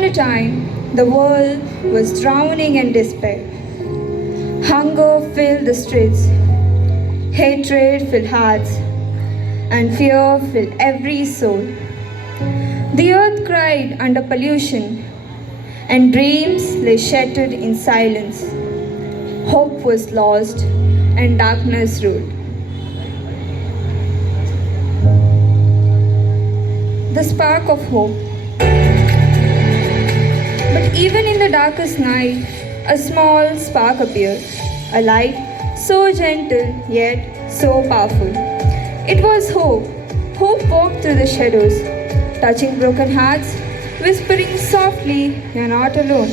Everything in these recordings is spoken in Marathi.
upon a time, the world was drowning in despair. Hunger filled the streets, hatred filled hearts, and fear filled every soul. The earth cried under pollution, and dreams lay shattered in silence. Hope was lost, and darkness ruled. The spark of hope. But even in the darkest night, a small spark appeared, a light so gentle yet so powerful. It was hope. Hope walked through the shadows, touching broken hearts, whispering softly, "You're not alone."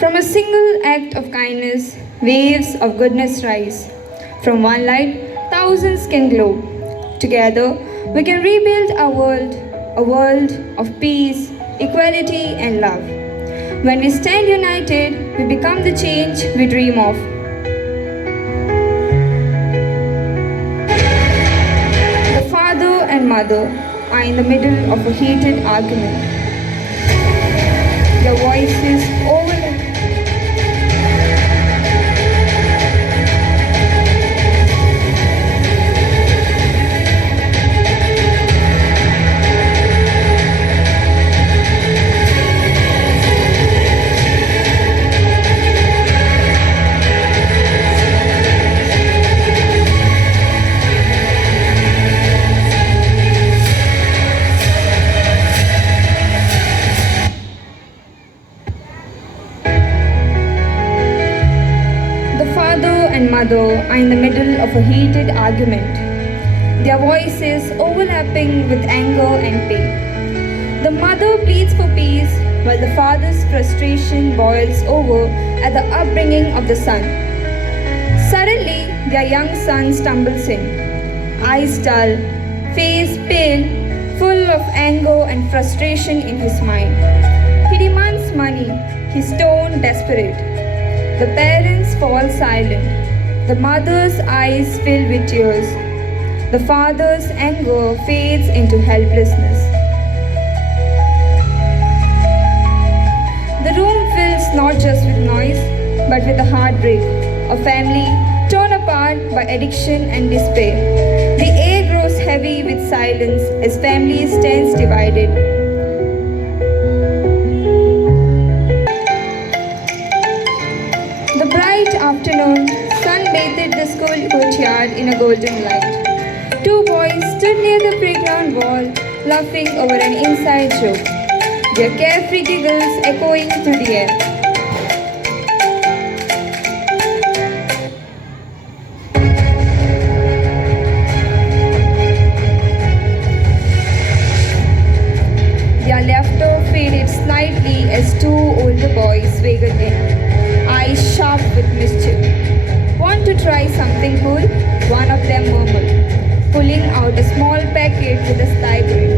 From a single act of kindness, waves of goodness rise. From one light, thousands can glow. Together, we can rebuild our world, a world of peace, equality, and love. When we stand united, we become the change we dream of. The father and mother are in the middle of a heated argument. Their voices overlap. And mother are in the middle of a heated argument, their voices overlapping with anger and pain. The mother pleads for peace while the father's frustration boils over at the upbringing of the son. Suddenly, their young son stumbles in, eyes dull, face pale, full of anger and frustration in his mind. He demands money, his tone desperate. The parents fall silent. The mother's eyes fill with tears. The father's anger fades into helplessness. The room fills not just with noise, but with a heartbreak. A family torn apart by addiction and despair. The air grows heavy with silence as family stands divided. Afternoon, sun bathed the school courtyard in a golden light. Two boys stood near the playground wall, laughing over an inside joke, their carefree giggles echoing through the air. Their laughter faded slightly as two older boys swaggered in, eyes sharp with mischief. "Want to try something cool?" one of them murmured, pulling out a small packet with a sky grin.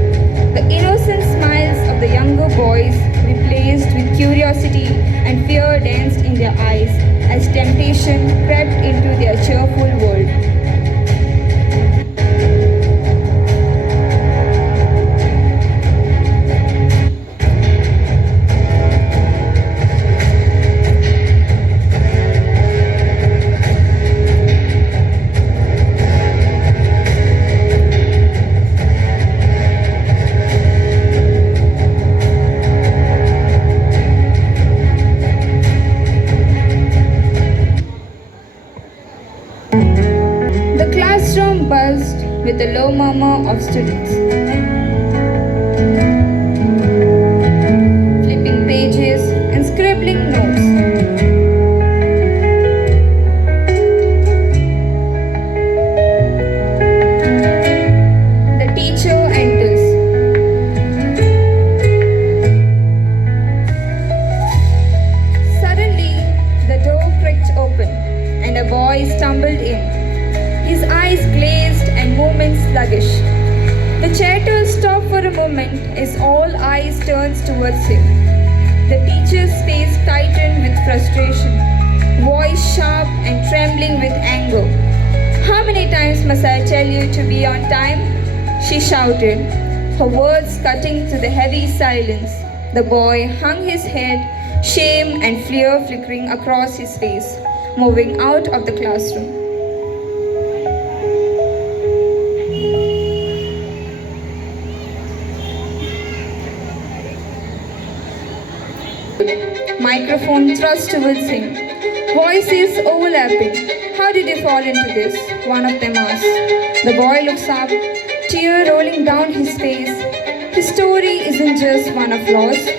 The innocent smiles of the younger boys replaced with curiosity and fear danced in their eyes as temptation crept into their cheerful world. with a low murmur of students. Flipping pages and scribbling notes. The teacher enters. Suddenly, the door creaked open and a boy stumbled in. His eyes glazed and movements sluggish. The chatter stopped for a moment as all eyes turned towards him. The teacher's face tightened with frustration, voice sharp and trembling with anger. "How many times must I tell you to be on time?" she shouted, her words cutting through the heavy silence. The boy hung his head, shame and fear flickering across his face, moving out of the classroom. Microphone thrust towards him. Voices overlapping. "How did you fall into this?" one of them asked. The boy looks up, tear rolling down his face. His story isn't just one of loss,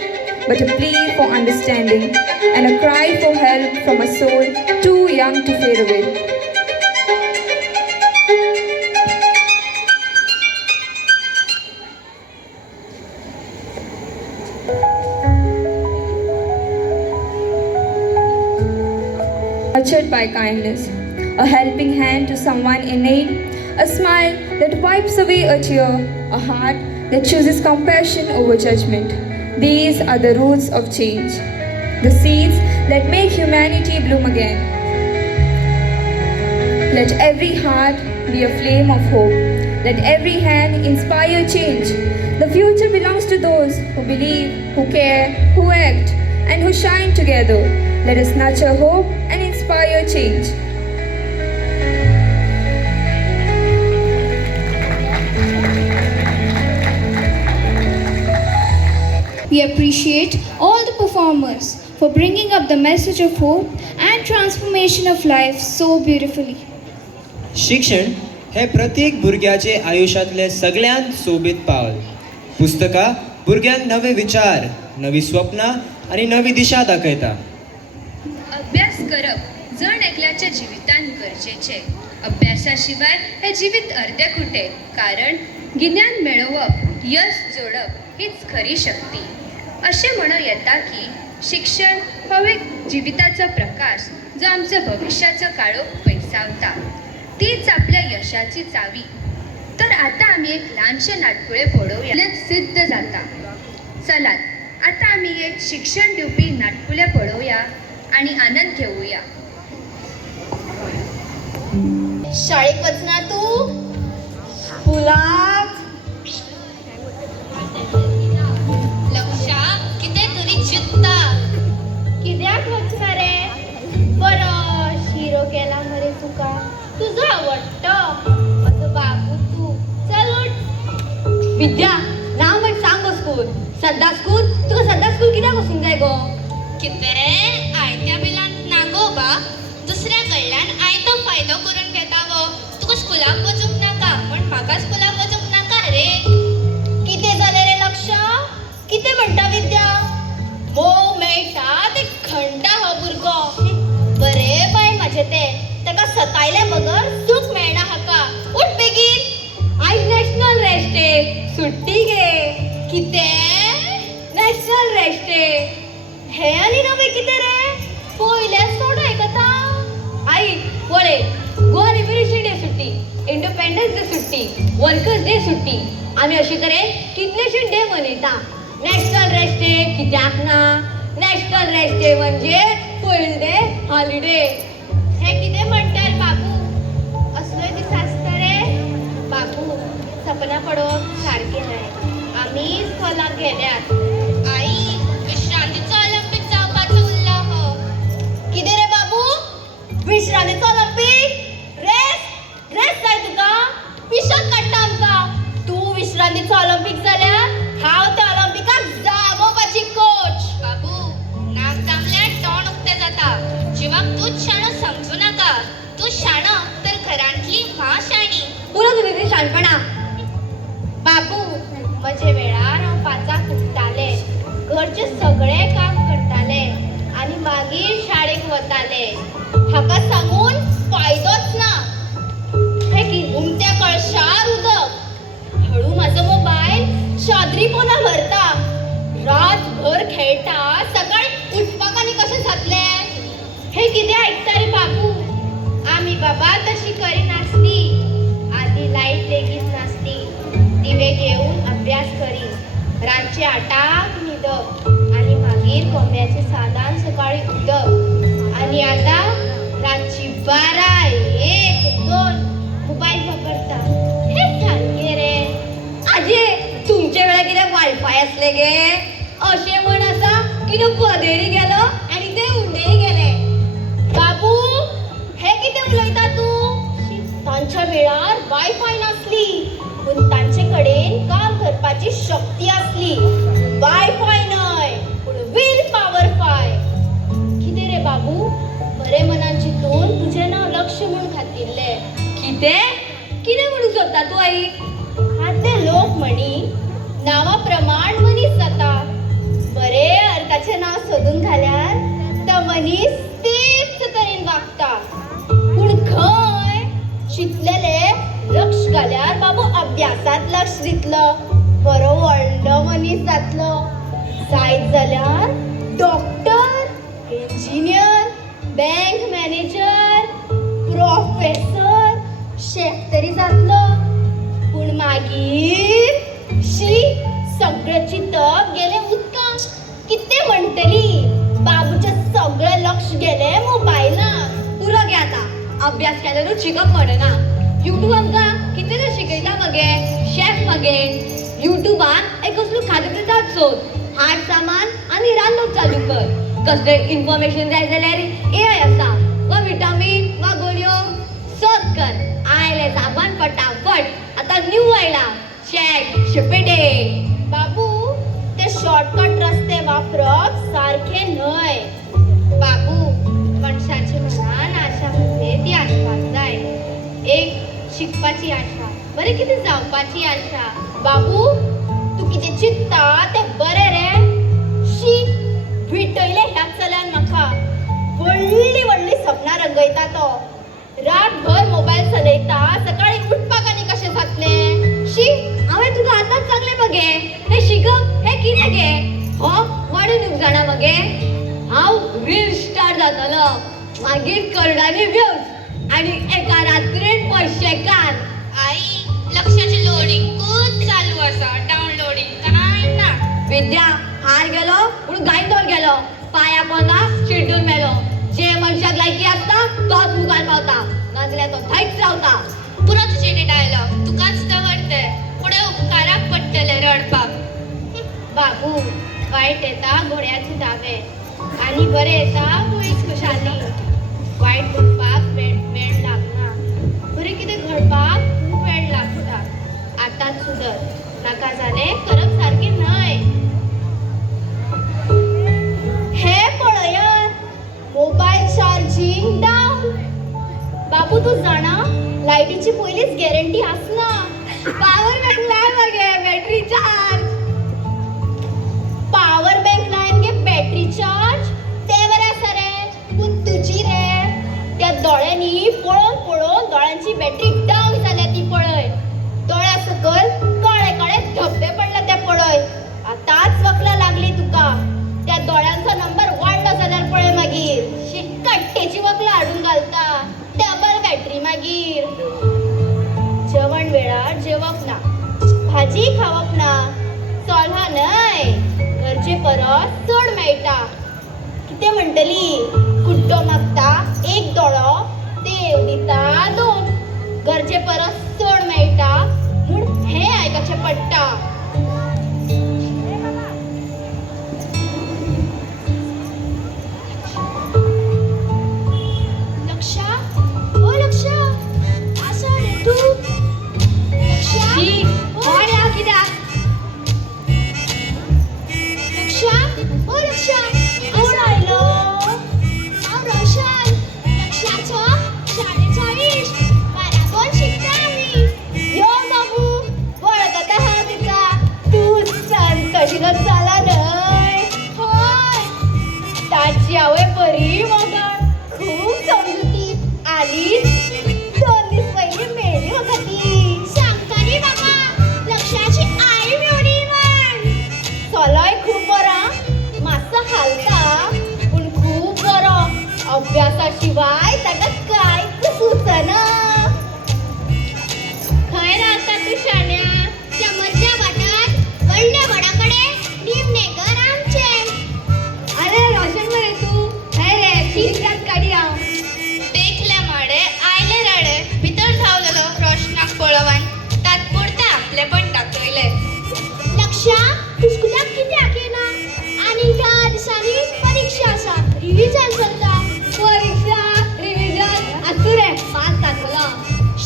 but a plea for understanding and a cry for help from a soul too young to fade away. Nurtured by kindness, a helping hand to someone in need, a smile that wipes away a tear, a heart that chooses compassion over judgment. These are the roots of change, the seeds that make humanity bloom again. Let every heart be a flame of hope. Let every hand inspire change. The future belongs to those who believe, who care, who act, and who shine together. Let us nurture hope and inspire change. We appreciate all the performers for bringing up the message of hope and transformation of life so beautifully. शिक्षण हे प्रत्येक भुरग्याचे आयुष्यातले सगळ्यांत सोबीत पावल. पुस्तकां भुरग्यांक नवे विचार, नवी स्वप्नां आणि नवी दिशा दाखयता. अभ्यास करप जण एकल्याच्या जिवितान गरजेचे. अभ्यासाशिवाय हे जिवीत अर्देकुटे, कारण गिन्यान मेळोवप, यश जोडप हीच खरी शक्ती. अशें म्हणूं येता की शिक्षण हो एक जिविताचो प्रकाश जो आमचो भविश्याचो काळोख पयसावता. तीच आपल्या यशाची चावी. तर आता आमी एक ल्हानशें नाटकुळें पळोवया. सिद्ध जाता. चलात आता आमी एक शिक्षण दिवपी नाटकुलें पळोवया आणि आनंद घेऊया. शाळेक वचना तू? स्कुलाक? लक्षा कितें तरी चित्ता. कित्याक वचना रे? बरो शिरो केला मरे तुका. तुजो आवडतो असो बाबू तू. चल उठ. विद्या, नाव म्हण सांग गो स्कूल. सद्दा स्कूल? तुका सद्दा स्कूल कित्याक वचूंक जाय गो? कितें आयत्या बिलान नागो बा. दुसऱ्या कडल्यान आयतो फायदो करून घेता गो. तुका स्कुलाक वचूंक नाका पण म्हाका स्कुलाक वचूंक नाका रे. कितें जालें रे लक्ष? कितें म्हणटा विद्या? मोव मेळटा ते खंटा हो भुरगो. बरे बाय म्हाजे ते. ताका सतायले बगर सूख मेळना हाका. उठ बेगीन. आयज नॅशनल रेस्ट डे. सुट्टी घे. कितें? National rest day. हे आनी नवे कितें रे? पयलेच थोडं आयकता. आई पळय, गोवा लिबरेशन डे सुट्टी, इंडिपेंडन्स डे सुट्टी, वर्कर्स डे सुट्टी. आमी अशे तरेन कितलेशे डे मनयता. नॅशनल रेस्ट डे कित्याक ना? नॅशनल रेस्ट डे म्हणजे फुल डे हॉलिडे. हे कितें म्हणटात बाबू? असलोय दीस आसता रे? बाबू, सपना पडोवप सारकें न्हय. आमी स्कॉलाक गेल्यात. आई, विश्रांतीचो ऑलिंपिक जावपाचो उरला हो. कितें रे बाबू? विश्रांतीचो ऑलिंपिक? रेस्ट? रेस्ट जाय तुका? पिशॉक काडटा आमकां. तूं विश्रांतीचो ऑलिंपिक जाल्यार हांव त्या ऑलिंपिकाक जागोवपाची कोच. बाबू, नाक दामल्यार तोंड उक्तें जाता. जिवाक तूच शाणो समजू नाका. तू शाणो तर घरांतली म्हा शाणी. पुरो तुवें शाणपणा. म्हाका सांगून फायदोच ना. हे की उमत्या कळशार उदक. हळू माझो मोबाईल शाद्री पोना भरता. रातभर खेळटा, सकाळी उठपाक आनी कशें जातले? हे कितें आयकता रे बाबू? आमी बाबा तशी करिनासली. आदी लायट लेगीत नासली. दिवे घेऊन अभ्यास करी. रातचे 8 न्हिदप आणि मागीर कोंब्याचे सादान सकाळी उठप. आणि आता रातची 12, 1, 2 मोबाईल वापरता. हे सारखे रे. आजे तुमचे वेळा कितें वायफाय असले गे? अशें म्हण आसा की तो पदेरी गेलो आणि ते उंडेय गेले. बाबू हे कितें उलयता तूं? तांच्या वेळार वायफाय नासली, पूण तांचे कडेन काम करपाची शक्ती असली. वायफाय न्हय, पूण विल पॉवर फाय. कितें रे बाबू? बरे मनान चिंतून तुजें नांव लक्ष म्हूण घातिल्लें. कितें म्हणून सोदता तू आई? आदले लोक म्हणी नांवा प्रमाण मनीस जाता. बरे अर्थाचें नांव सोदून घाल्यार तो मनीस तेच तरेन वागता. पूण खंय चिंतलेले लक्ष घाल्यार बाबू अभ्यासात लक्ष दितलो. बरो व्हडलो मनीस जातलो. जायत जाल्यार doctor, engineer, bank manager, professor, chef तरी जातलो. पूण मागीर सगळें चिंतप गेलें उदकांत. कितें म्हणटली? बाबूचें सगळें लक्ष गेलें मोबायलांत. पुरो गे आता. अभ्यास केल्यारूच शिकप म्हणना. युट्यूब आमकां कितें तरी शिकयता मगे. शेफ मगे. युट्यूबान एक कसलो खाद्यपदार्थ सोद. हाड सामान आनी रांदप चालू कर. कसलें इन्फॉर्मेशन जाय जाल्यार AI आसा. वा विटामीन वा गोळयो सोद कर. आयले साबण फटाफट. आता न्यू आयला चॅट शेपेटे. बाबू ते शॉर्टकट रस्ते वापरप सारखे न्हय. बाबू मनशाची मनान आशा म्हणजे ती आसपाक जाय. एक शिकपाची आशा, बरें कितें जावपाची आशा. बाबू तू कितें चिंतता तें बरें रे. विटयले ह्या चल्यान म्हाका. व्हडली व्हडली सपनां रंगयता तो. रातभर मोबायल चलयता, सकाळी उठपाक आनी कशें जातलें? हांवें तुका आतांच सांगलें मगे. हे शिकप हे कितें गे? हो वाडून जाणा मगे. हांव रील स्टार जातलो. मागीर करडानी व्यूज आणि एका रात्रीन 500 आई लक्षाची लोडिंगूच चालू आसा. डाउनलोडिंग कांय ना. विद्या हार गेलो म्हणून गायदोर गेलो. पाया पोंदा चिड्डून मेलो. जे मनशाक लायकी आसता तोच मुखार पावता, नाजाल्यार तो थंयच रावता. पुरो तुजे ते डायलॉग तुकाच दवरते. फुडें उपकाराक पडटले रडपाक. बाबू वायट येता घोड्याचे दावे आनी बरें येता पोलीस खुशाली. वायट म्हणपाक वेळ लागना. बरें कितें घडपाक खूब वेळ लागता. आतांच सुदर नाका जालें करप सारकें न्हय. हे पळयात मोबाईल चार्जिंग डाऊन. बाबू तू जाणा लायटीची पयलीच गॅरंटी आसना. पावर बँक लाय मगे. Battery charge. पॉवर बँक लायन गे बॅटरी चार्ज. ते बरें आसा रे. पूण तुजी रे त्या दोळ्यांनी पळोवन पळोवन दोळ्यांची बॅटरी डाऊन जाल्या ती पळय. दोळ्या सकल काळे काळे धब्बे पडले ते पळय. आतांच वखलां लागली तुका. त्या दोळ्यांचो नंबर वाडलो जाल्यार पळय मागीर कट्टेची वखलां हाडून घालता. डबल बॅटरी मागीर. जेवण वेळार जेवप ना. भाजी खावप ना. चोल्हा न्हय, गरजे परस चड मेळटा. कितें म्हणटली? कुड्डो मागता 1 दोळो, देव दिता 2. गरजे परस चड मेळटा म्हूण हें आयकचें पडटा. लक्षा, ओ लक्षा, आसा रे तू? लक्षा, कोण या कित्याक? लक्षा, ओ लक्षा, कोण आयलो? हांव रोशन. लक्षाचो शाळेचो इश्ट. बाराबोन शिकता आमी. अभ्यासा शिवाय ताका कांयच सुचना. खंय रावता तू शाण्या? त्या मधल्या वाटात व्हडल्या वडाकडे निमणे घर आमचे. अरे रोशन मरे तू हय रे फिल्टात काढी हांव. देखल्या माडे आयले राडे भितर धावलेलो रोशनाक पळोवन तात्पुरते आपले पण दाखयले. लक्षा तू स्कुलाक कित्याक येना? आनी 10 दिसांनी परीक्षा आसा, रिव्हिजन चलता. परीक्षा रिव्हिजन आसू रे पास जातलो.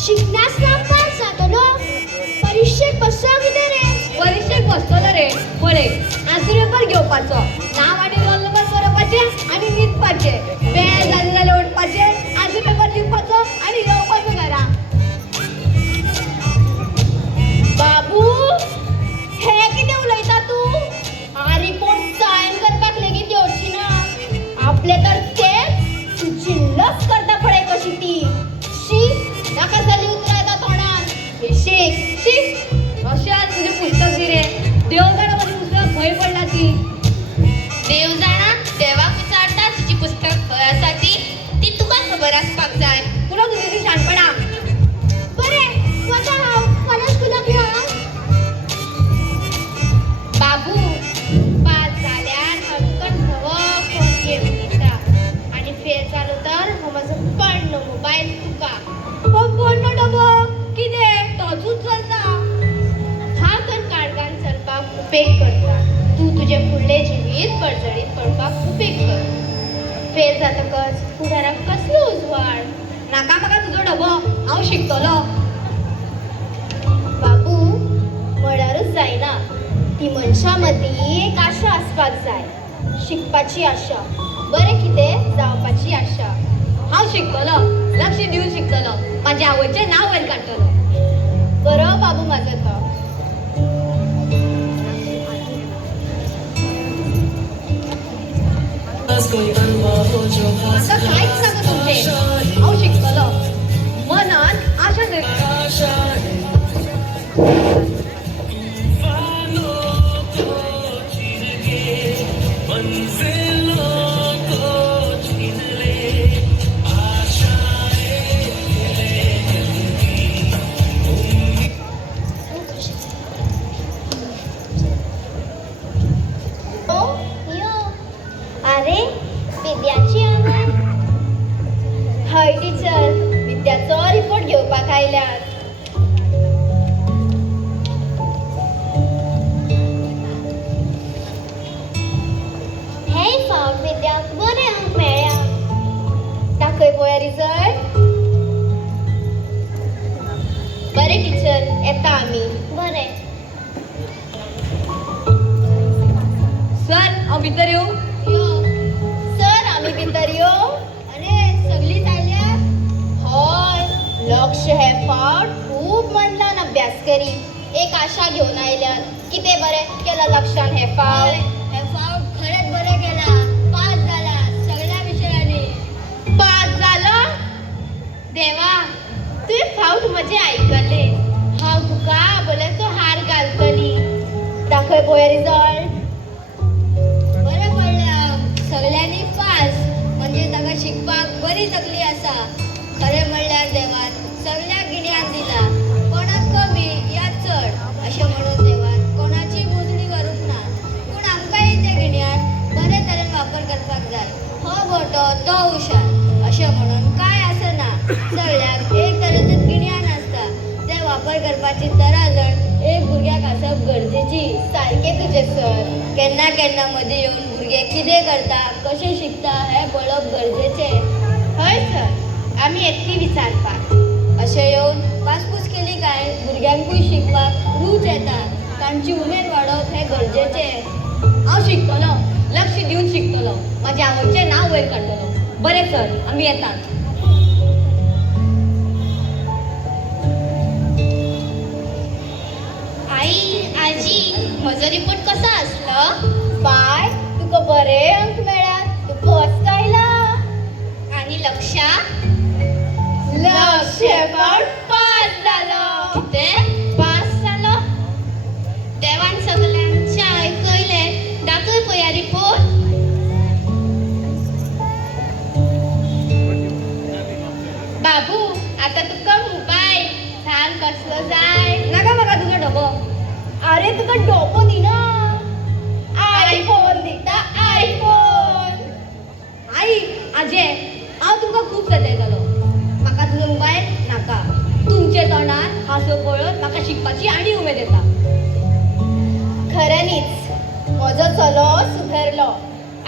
शिकनासतना पास जातलो. परीक्षेक बसता कितें रे? परीक्षेक बसतलो रे. पळय आसू पेपर घेवपाचो, नांव आनी रोल नंबर बरोवपाचे आनी न्हिदपाचे. वेळ जाले जाल्यार उठपाचे, आसू पेपर दिवपाचो आनी येवपाचो घरा. बाबू हे कितें उलयता तूं? हा रिपोर्ट सायन करपाक लेगीत येवची ना. आपले तर तेच तू जिल्लस करता पळय कशी ती. शी नाका जाली उतरां येता तोंडान. हे शीक शी रोशन तुझे पुस्तक दी रे. देव जाणा माझी पुस्तक खंय पडला ती. देव जाणा देवाक विचारता तुजी पुस्तक खंय आसा ती तुका खबर आसपाक जाय. पुरो तुजी शाणपणा. बरें वता हांव कोणा स्कुलाक या. बाबू पास जाल्यार आमकां नवो फोन घेवन दिता आनी फेल जालो तर हो म्हजो पडलो मोबायल तुका. हो कोण डबो कितें तोचूच चलता. हांव तर काळगान चलपाक उपेग करता. तू तुजे फुडले जिवीत पडझडीत पडपाक उपेग कर. फेल जातकच फुडाराक कसलो उजवाड. नाका म्हाका तुजो डबो, हांव शिकतलो. बाबू म्हळ्यारूच जायना. ती मनशा मदीं एक आशा आसपाक जाय. शिकपाची आशा. बरें कितें जावपाची आशा. हांव शिकतलो, लक्ष दिवन शिकतलो. म्हाज्या आवयचें नांव वयर काडटलो. बरो बाबू म्हाजो तो. म्हाका कांयच नाका तुमचें. हांव शिकतलो. मनान आशा धर. अरे विद्याची आवड. हय टिचर विद्याचो रिपोर्ट घेवपाक आयल्यात. हे फावट विद्याक बरे अंक मेळ्ळ्या. दाखय पळोवया रिजल्ट. बरें टिचर येता आमी. बरें. सर हांव भितर येवं. सर आमी भितर यो. अरे सगळीं आयल्या. हय लक्ष हे फावट खूब मन लावन अभ्यास करी. एक आशा घेवन आयल्यात. कितें बरें केलां लक्षान हे फावट? हे फावट खरेंच बरें केला. पास जाला सगळ्या विशयांनी. पास जालो. देवा तुवें फावट म्हजें आयकले. हांव तुका आबोल्याचो हार घालतली. दाखय पळोवया रिजल्ट. बरें पडलें. सगळ्यांनी पास म्हणजे ताका शिकपाक बरी तकली आसा. खरें म्हणल्यार देवान सगळ्याक गिन्यान दिला. कोणाक कमी या चड अशें म्हणून देवान कोणाची मोजणी करूंक ना. पूण आमकांय तें गिन्यान बरे तरेन वापर करपाक जाय. हो मोठो तो हुशार अशें म्हणून काय आसना. सगळ्याक एक तरेचें गिन्यान आसता. तें वापर करपाची तराजण एक भुरग्याक आसप गरजेची. सारकें तुजें सर. केन्ना केन्ना मदीं येवन भुरगे कितें करता कशें शिकता हें पळप गरजेचें. हय सर आमी येतली विचारपाक. अशें येवन पासपूस केली काय भुरग्यांकूय शिकपाक रूच येता. तांची उमेद वाडप हें गरजेचें. हांव शिकतलो, लक्ष दिवन शिकतलो. म्हाज्या आवयचें नांव वयर काडटलो. बरें सर आमी येतात. आई आजी म्हजो रिपोर्ट कसो आसलो? बाय तुका बरे अंक मेळ्ळ्यात. तू फर्स्ट आयला. आनी लक्षा? लक्ष हे फावट पास जालो. कितें पास जालो? देवान सगल्यांचें आयकयलें. दाखय पळोवया रिपोर्ट. तुका डोको दिना आयफोन दिता आयफोन. आई आजे हांव तुमकां खूब सतयतालो. म्हाका तुजो मोबायल नाका. तुमचे तोंडार हांसो पळोवन म्हाका शिकपाची आनी उमेद येता. खऱ्यांनीच म्हजो चलो सुधरलो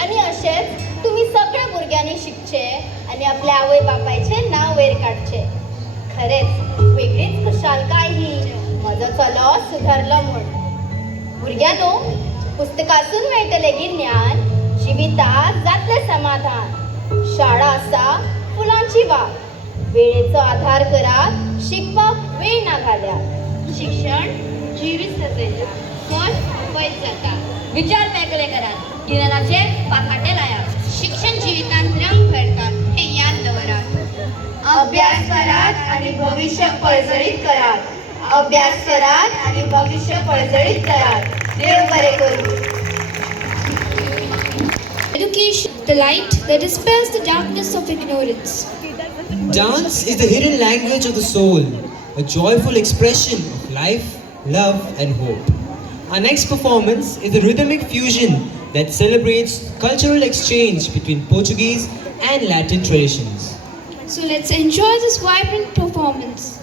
आनी अशेंच तुम्ही सगळ्या भुरग्यांनी शिकचे आनी आपल्या आवय बापायचे नांव वयर काडचे. खरेंच वेगळीच खुशालकाय ही म्हजो चलो सुधरलो म्हूण. भुरग्यांनो, पुस्तकासून मेळटलें गिन्यान, जिविताक जातलें समाधान. शाळा आसा फुलांची बाग. वेळेचो आधार करात, शिकपाक वेळ ना घाल्यात. शिक्षण जिवीत सजयता, मन पैस जाता. विचार मेकळे करात, गिन्यानाचे पाखाटे लायात. शिक्षण जिवितांत रंग भरता हे याद दवरात. अभ्यास करात आणि भविष्य पळजळीत करात. अभ्यास करात आणि भविष्य पळजळीत करात. देव बरे करू. Education, the light that dispels the darkness of ignorance. Dance is the hidden language of the soul, a joyful expression of life, love, and hope. Our next performance is a rhythmic fusion that celebrates cultural exchange between Portuguese and Latin traditions. So let's enjoy this vibrant performance.